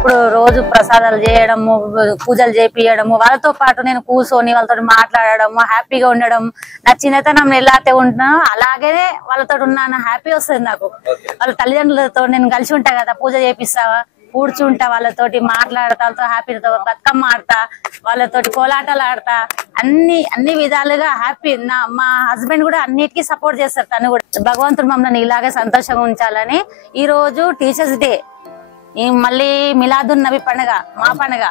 ఇప్పుడు రోజు ప్రసాదాలు చేయడము, పూజలు చేపియడము, వాళ్ళతో పాటు నేను కూర్చొని వాళ్ళతో మాట్లాడడము, హ్యాపీగా ఉండడం, నా చిన్నతనం ఎలా అయితే ఉంటున్నానో అలాగే వాళ్ళతో ఉన్నాను. హ్యాపీ వస్తుంది నాకు. వాళ్ళ తల్లిదండ్రులతో నేను కలిసి ఉంటా కదా, పూజ చేపిస్తావా, కూర్చుంటా, వాళ్ళతోటి మాట్లాడతా, వాళ్ళతో హ్యాపీతో బతుకమ్మ ఆడతా, వాళ్ళతోటి కోలాటాలు ఆడతా, అన్ని విధాలుగా హ్యాపీ. మా హస్బెండ్ కూడా అన్నిటికీ సపోర్ట్ చేస్తారు. తను కూడా భగవంతుడు మమ్మల్ని ఇలాగే సంతోషంగా ఉంచాలని. ఈ రోజు టీచర్స్ డే, మళ్ళీ మిలాదున్ నబి పండుగ, మా పండుగ.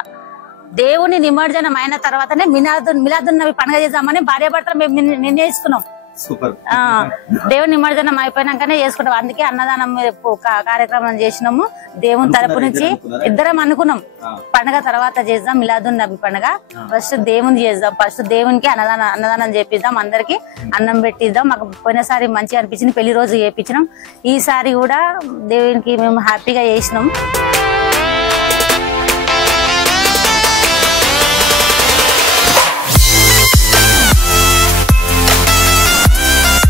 దేవుని నిమజ్జనం అయిన తర్వాతనే మిలాదున్ నబి పండుగ చేద్దామని భార్యాభర్తలు మేము నిర్ణయించుకున్నాం. దేవుని నిమజ్జనం అయిపోయినాకనే చేసుకుంటాం. అందుకే అన్నదానం కార్యక్రమం చేసినాము. దేవుని తరపు నుంచి ఇద్దరం అనుకున్నాం, పండుగ తర్వాత చేద్దాం మిలాదున్ నబి పండుగ, ఫస్ట్ దేవుని చేద్దాం, ఫస్ట్ దేవునికి అన్నదానం చేపిద్దాం, అందరికి అన్నం పెట్టిద్దాం. మాకు పోయినసారి మంచిగా అనిపించింది, పెళ్లి రోజు చేపించినాం. ఈసారి కూడా దేవునికి మేము హ్యాపీగా చేసినాం.